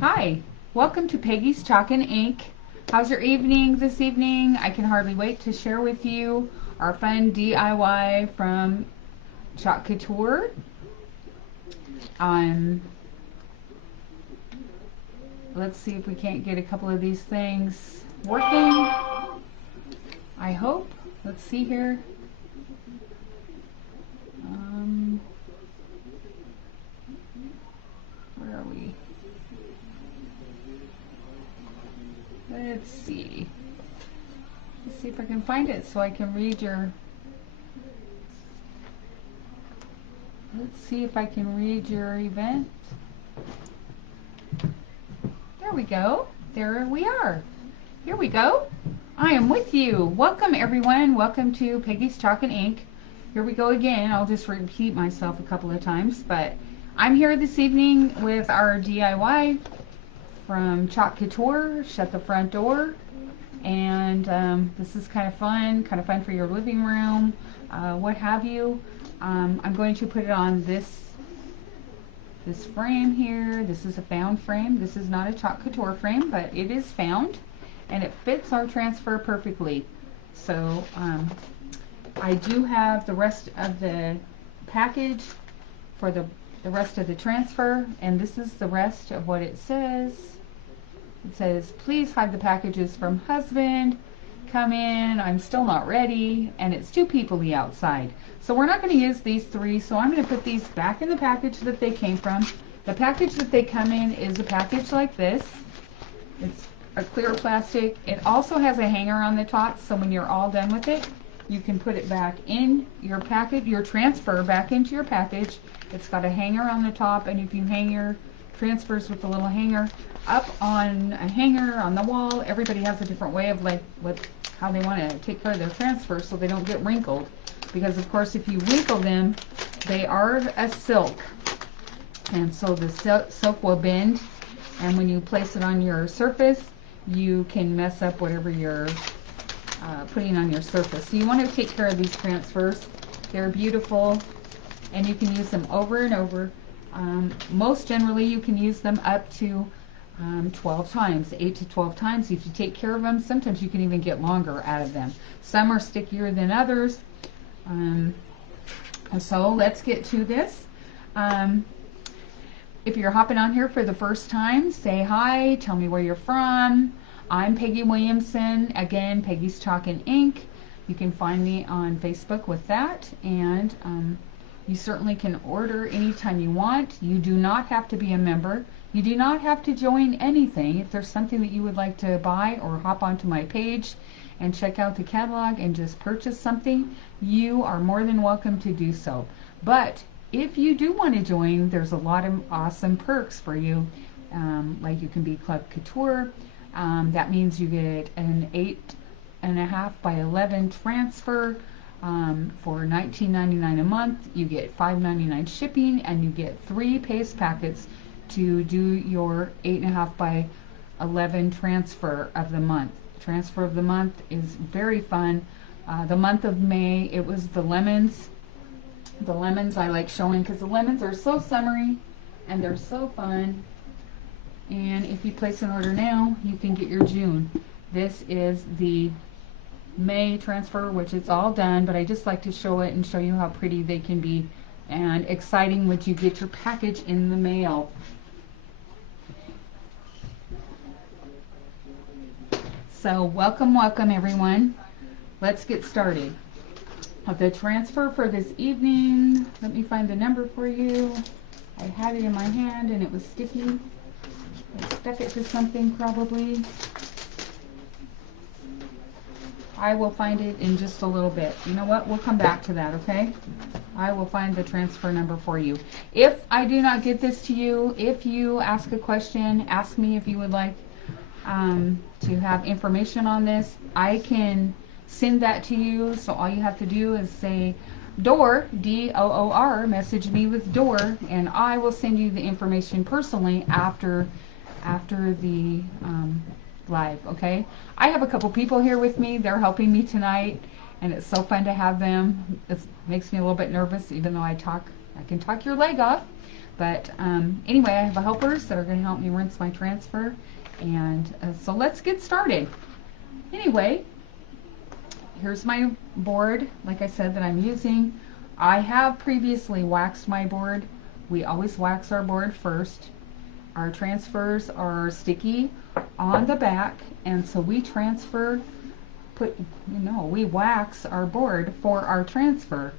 Hi, welcome to Peggy's Chalk and Ink. How's your evening this evening? I can hardly wait to share with you our fun DIY from Chalk Couture. Um, let's see if we can't get a couple of these things working. I hope. Let's see here. Um, where are we? Let's see. Let's see if I can find it so I can read your. Let's see if I can read your event. There we go. There we are. Here we go. I am with you. Welcome everyone. Welcome to Peggy's Chalk and Ink. Here we go again. I'll just repeat myself a couple of times, but I'm here this evening with our DIY from Chalk Couture, Shut the Front Door. And this is kind of fun for your living room, what have you. I'm going to put it on this frame here. This is a found frame. This is not a Chalk Couture frame, but it is found, and it fits our transfer perfectly. So I do have the rest of the package for the rest of the transfer, and this is the rest of what it says. It says, please hide the packages from husband. Come in, I'm still not ready. And it's two people outside. So we're not going to use these three, so I'm going to put these back in the package that they came from. The package that they come in is a package like this. It's a clear plastic. It also has a hanger on the top, so when you're all done with it, you can put it back in your package, your transfer back into your package. It's got a hanger on the top, and if you hang your transfers with the little hanger up on a hanger on the wall, everybody has a different way of how they want to take care of their transfers so they don't get wrinkled, because of course if you wrinkle them, they are a silk, and so the silk will bend, and when you place it on your surface you can mess up whatever you're putting on your surface. So you want to take care of these transfers. They're beautiful and you can use them over and over. Most generally you can use them up to 12 times, 8 to 12 times. If you take care of them, sometimes you can even get longer out of them. Some are stickier than others. So let's get to this. If you're hopping on here for the first time, say hi, tell me where you're from. I'm Peggy Williamson, again, Peggy's Chalk and Ink. You can find me on Facebook with that, and you certainly can order anytime you want. You do not have to be a member. You do not have to join anything. If there's something that you would like to buy, or hop onto my page and check out the catalog and just purchase something, you are more than welcome to do so. But if you do want to join, there's a lot of awesome perks for you. Like you can be Club Couture. That means you get an 8.5 by 11 transfer for $19.99 a month. You get $5.99 shipping, and you get 3 paste packets to do your 8.5 by 11 transfer of the month. Transfer of the month is very fun. The month of May, it was the lemons. The lemons I like showing because the lemons are so summery and they're so fun. And if you place an order now, you can get your June. This is the May transfer, which it's all done, but I just like to show it and show you how pretty they can be, and exciting when you get your package in the mail. So welcome everyone. Let's get started. The transfer for this evening, let me find the number for you. I had it in my hand and it was sticky. I stuck it to something probably. I will find it in just a little bit. You know what? We'll come back to that, okay? I will find the transfer number for you. If I do not get this to you, if you ask a question, ask me if you would like to have information on this. I can send that to you, so all you have to do is say door, D-O-O-R, message me with door, and I will send you the information personally after the live, okay? I have a couple people here with me. They're helping me tonight, and it's so fun to have them. It makes me a little bit nervous, even though I can talk your leg off. But anyway, I have helpers that are going to help me rinse my transfer. And so let's get started. Anyway, here's my board, like I said, that I'm using. I have previously waxed my board. We always wax our board first. Our transfers are sticky on the back, and so we we wax our board for our transfer.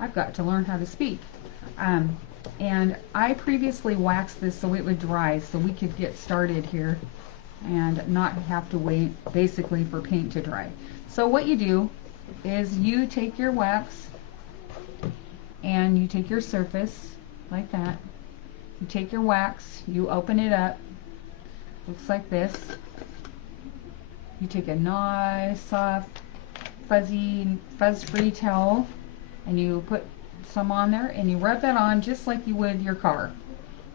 I've got to learn how to speak. And I previously waxed this so it would dry, so we could get started here and not have to wait basically for paint to dry. So what you do is you take your wax and you take your surface like that. You take your wax, you open it up, looks like this. You take a nice soft fuzz-free towel and you put some on there and you rub that on just like you would your car.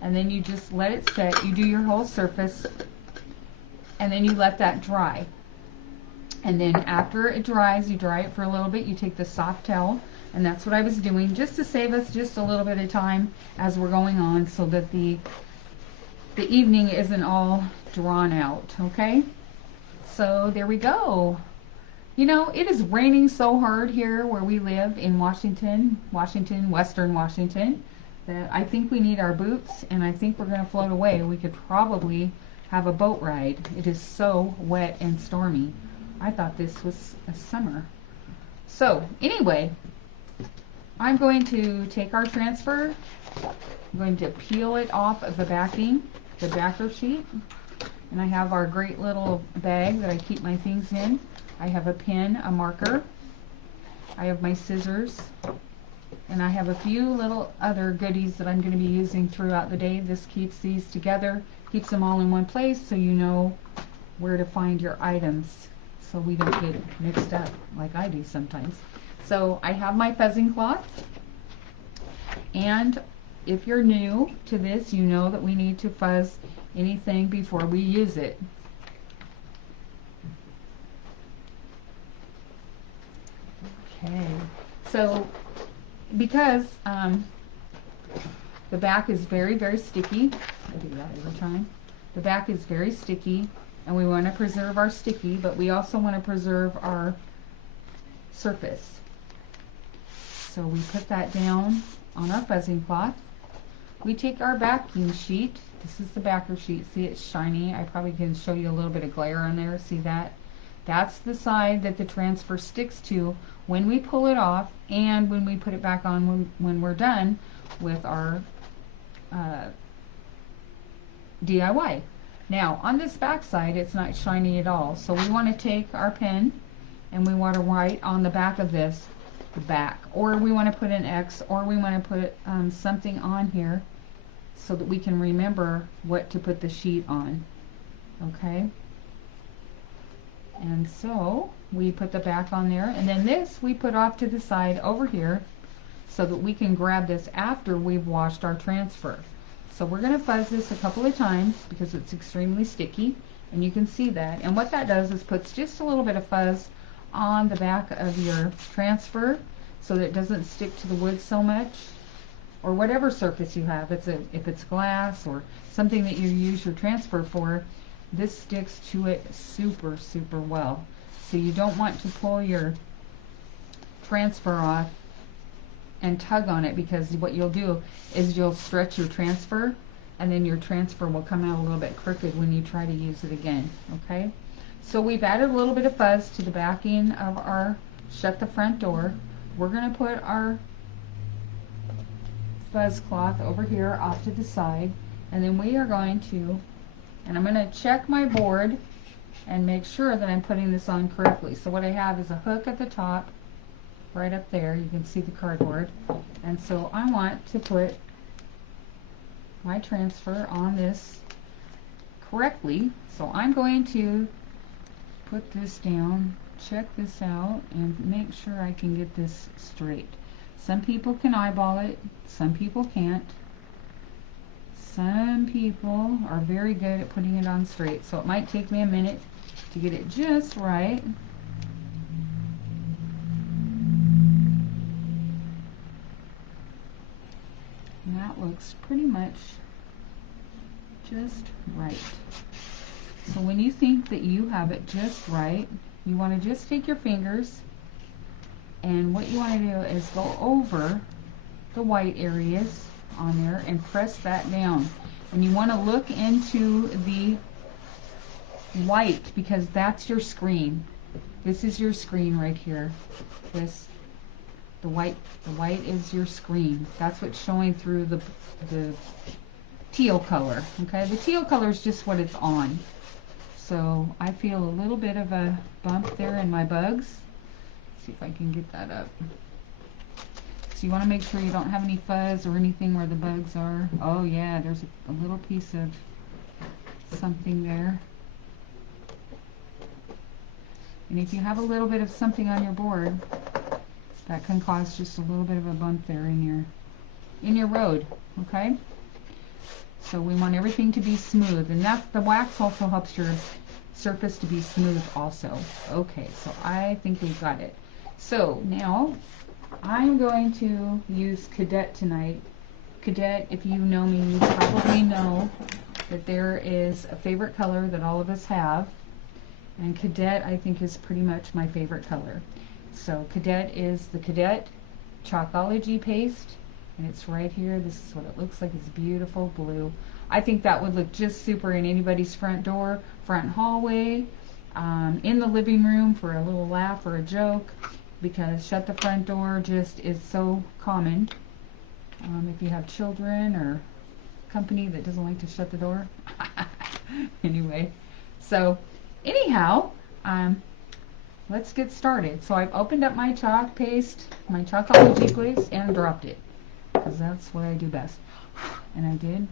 And then you just let it set. You do your whole surface and then you let that dry. And then after it dries, you dry it for a little bit, you take the soft towel, and that's what I was doing just to save us just a little bit of time as we're going on so that the evening isn't all drawn out, okay? So there we go. You know, it is raining so hard here where we live in Western Washington, that I think we need our boots, and I think we're going to float away. We could probably have a boat ride. It is so wet and stormy. I thought this was a summer. So anyway, I'm going to take our transfer. I'm going to peel it off of the backing, the backer sheet. And I have our great little bag that I keep my things in. I have a pen, a marker. I have my scissors. And I have a few little other goodies that I'm going to be using throughout the day. This keeps these together, keeps them all in one place so you know where to find your items, so we don't get mixed up like I do sometimes. So I have my fuzzing cloth, and if you're new to this, you know that we need to fuzz anything before we use it. Okay, so because the back is very, very sticky, I do that every time. The back is very sticky, and we want to preserve our sticky, but we also want to preserve our surface. So we put that down on our fuzzing cloth. We take our backing sheet. This is the backer sheet. See, it's shiny. I probably can show you a little bit of glare on there. See that? That's the side that the transfer sticks to when we pull it off and when we put it back on when we're done with our DIY. Now, on this back side, it's not shiny at all. So we want to take our pen and we want to write on the back of this, the back. Or we want to put an X, or we want to put something on here so that we can remember what to put the sheet on. Okay? And so we put the back on there, and then this we put off to the side over here so that we can grab this after we've washed our transfer. So we're going to fuzz this a couple of times because it's extremely sticky, and you can see that. And what that does is puts just a little bit of fuzz on the back of your transfer so that it doesn't stick to the wood so much, or whatever surface you have. If it's glass or something that you use your transfer for, this sticks to it super, super well. So you don't want to pull your transfer off and tug on it, because what you'll do is you'll stretch your transfer, and then your transfer will come out a little bit crooked when you try to use it again. Okay, so we've added a little bit of fuzz to the backing of our shut the front door. We're going to put our fuzz cloth over here off to the side, and then we are going to, and I'm going to check my board and make sure that I'm putting this on correctly. So what I have is a hook at the top right up there. You can see the cardboard, and so I want to put my transfer on this correctly. So I'm going to put this down, check this out, and make sure I can get this straight. Some people can eyeball it, some people can't. Some people are very good at putting it on straight, so it might take me a minute to get it just right. And that looks looks pretty much just right. So when you think that you have it just right, you want to just take your fingers, and what you want to do is go over the white areas on there and press that down. And you want to look into the white, because that's your screen. This is your screen right here. The white is your screen. That's what's showing through the teal color. Okay, the teal color is just what it's on. So I feel a little bit of a bump there in my bugs. Let's see if I can get that up. So you want to make sure you don't have any fuzz or anything where the bugs are. Oh yeah, there's a little piece of something there. And if you have a little bit of something on your board, that can cause just a little bit of a bump there in your road. Okay? So we want everything to be smooth, and that's the wax also helps your surface to be smooth also. Okay, so I think we've got it. So now I'm going to use Cadet tonight. Cadet, if you know me, you probably know that there is a favorite color that all of us have, and Cadet I think is pretty much my favorite color. So Cadet is the Cadet Chalkology paste, and it's right here. This is what it looks like. It's beautiful blue. I think that would look just super in anybody's front door, front hallway, in the living room for a little laugh or a joke, because shut the front door just is so common. If you have children or company that doesn't like to shut the door. Anyway, so anyhow, let's get started. So I've opened up my chalk paste, my Chalkology paste, and dropped it, because that's what I do best. And I did.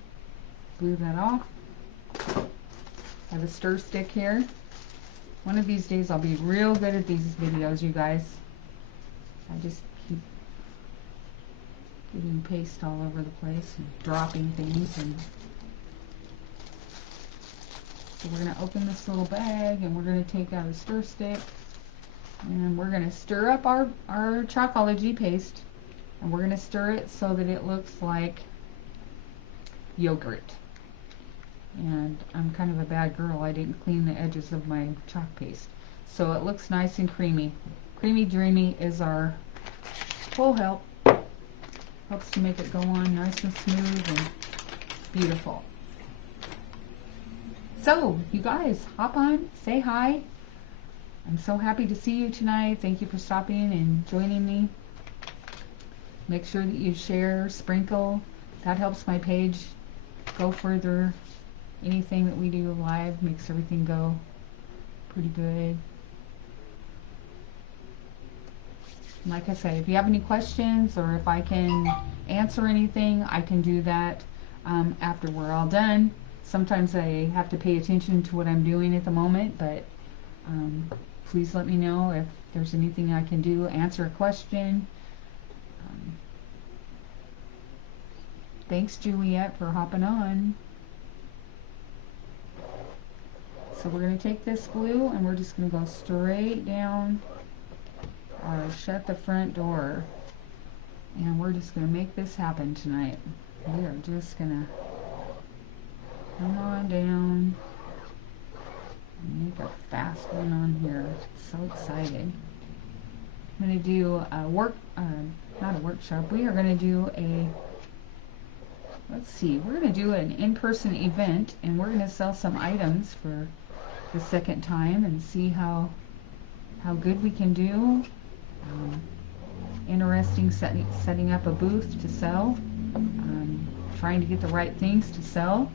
Blew that off. I have a stir stick here. One of these days I'll be real good at these videos, you guys. I just keep getting paste all over the place and dropping things. And so we're going to open this little bag, and we're going to take out a stir stick, and we're going to stir up our Chalkology paste, and we're going to stir it so that it looks like yogurt. And I'm kind of a bad girl. I didn't clean the edges of my chalk paste, so it looks nice and creamy. Creamy dreamy is our full help. Helps to make it go on nice and smooth and beautiful. So you guys, hop on, say hi. I'm so happy to see you tonight. Thank you for stopping and joining me. Make sure that you share, sprinkle. That helps my page go further. Anything that we do live makes everything go pretty good. Like I say, if you have any questions, or if I can answer anything, I can do that after we're all done. Sometimes I have to pay attention to what I'm doing at the moment, but please let me know if there's anything I can do, answer a question. Thanks, Juliet, for hopping on. So we're going to take this glue, and we're just going to go straight down or shut the front door. And we're just going to make this happen tonight. We are just going to come on down and make a fast one on here. So excited. I'm going to do a not a workshop. We are going to do a, let's see, we're going to do an in-person event, and we're going to sell some items for the second time and see how good we can do. Interesting setting up a booth to sell. Trying to get the right things to sell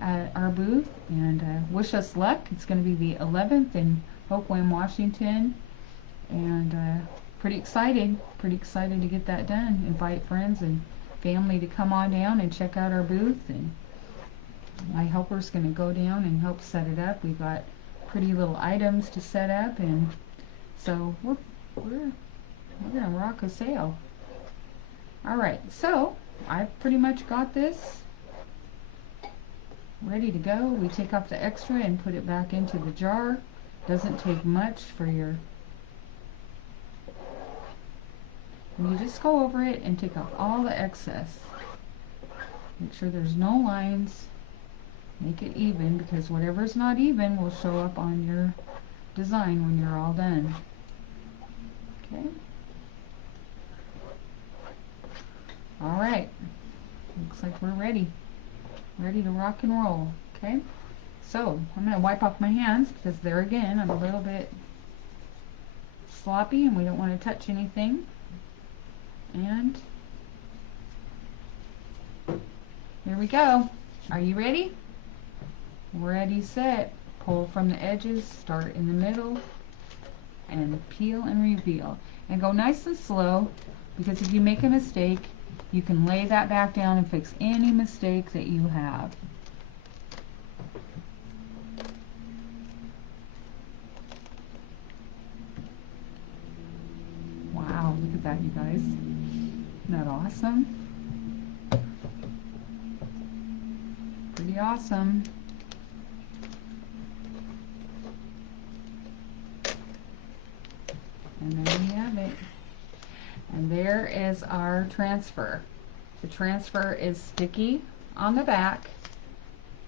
at our booth, and wish us luck. It's going to be the 11th in Hoquiam, Washington, and pretty excited to get that done. Invite friends and family to come on down and check out our booth, and my helper's going to go down and help set it up. We've got pretty little items to set up, and so we're going to rock a sale. Alright, so I've pretty much got this ready to go. We take off the extra and put it back into the jar. Doesn't take much for your... And you just go over it and take off all the excess. Make sure there's no lines. Make it even, because whatever's not even will show up on your design when you're all done. Okay. All right. Looks like we're ready. Ready to rock and roll. Okay. So I'm going to wipe off my hands because there again I'm a little bit sloppy and we don't want to touch anything. And here we go. Are you ready? Ready, set. Pull from the edges, start in the middle, and peel and reveal. And go nice and slow, because if you make a mistake, you can lay that back down and fix any mistake that you have. Wow, look at that, you guys. Isn't that awesome? Pretty awesome. And there we have it. And there is our transfer. The transfer is sticky on the back.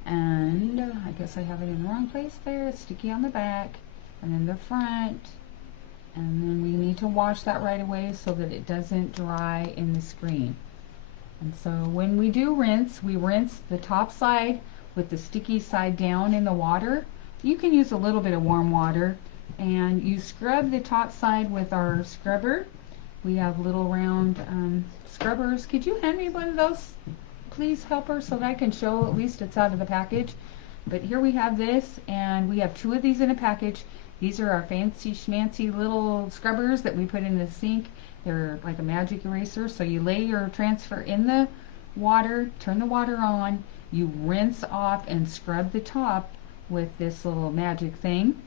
And I guess I have it in the wrong place there. It's sticky on the back. And then the front. And then we need to wash that right away so that it doesn't dry in the screen. And so when we do rinse, we rinse the top side with the sticky side down in the water. You can use a little bit of warm water. And you scrub the top side with our scrubber. We have little round scrubbers. Could you hand me one of those, please, helper, so that I can show at least it's out of the package? But here we have this, and we have 2 of these in a package. These are our fancy schmancy little scrubbers that we put in the sink. They're like a magic eraser. So you lay your transfer in the water, turn the water on, you rinse off and scrub the top with this little magic thing.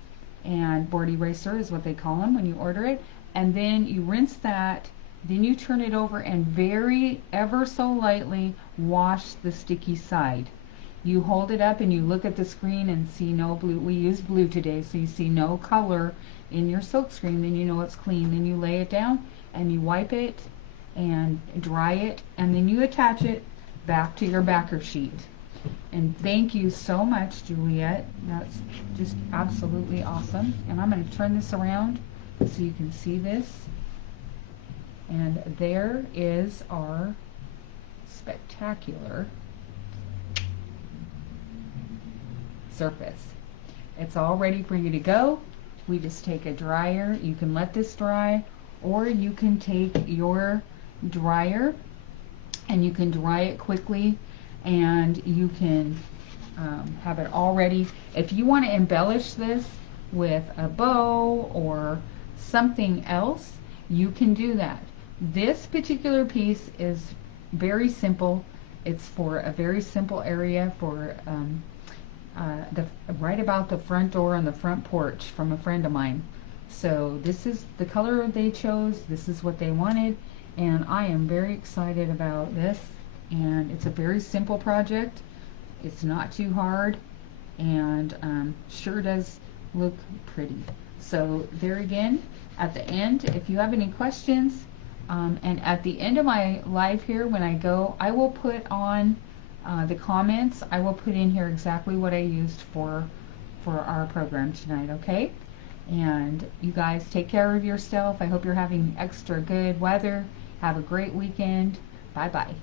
And board eraser is what they call them when you order it. And then you rinse that, then you turn it over and very ever so lightly wash the sticky side. You hold it up and you look at the screen and see no blue. We use blue today, so you see no color in your silk screen, then you know it's clean. Then you lay it down and you wipe it and dry it, and then you attach it back to your backer sheet. And thank you so much, Juliet. That's just absolutely awesome. And I'm going to turn this around so you can see this. And there is our spectacular surface. It's all ready for you to go. We just take a dryer. You can let this dry, or you can take your dryer and you can dry it quickly, and you can have it all ready. If you want to embellish this with a bow or something else, you can do that. This particular piece is very simple. It's for a very simple area for right about the front door on the front porch from a friend of mine. So this is the color they chose. This is what they wanted, and I am very excited about this. And it's a very simple project. It's not too hard, and sure does look pretty. So there again, at the end, if you have any questions, and at the end of my live here, when I go, I will put on the comments. I will put in here exactly what I used for our program tonight, okay? And you guys take care of yourself. I hope you're having extra good weather. Have a great weekend. Bye-bye.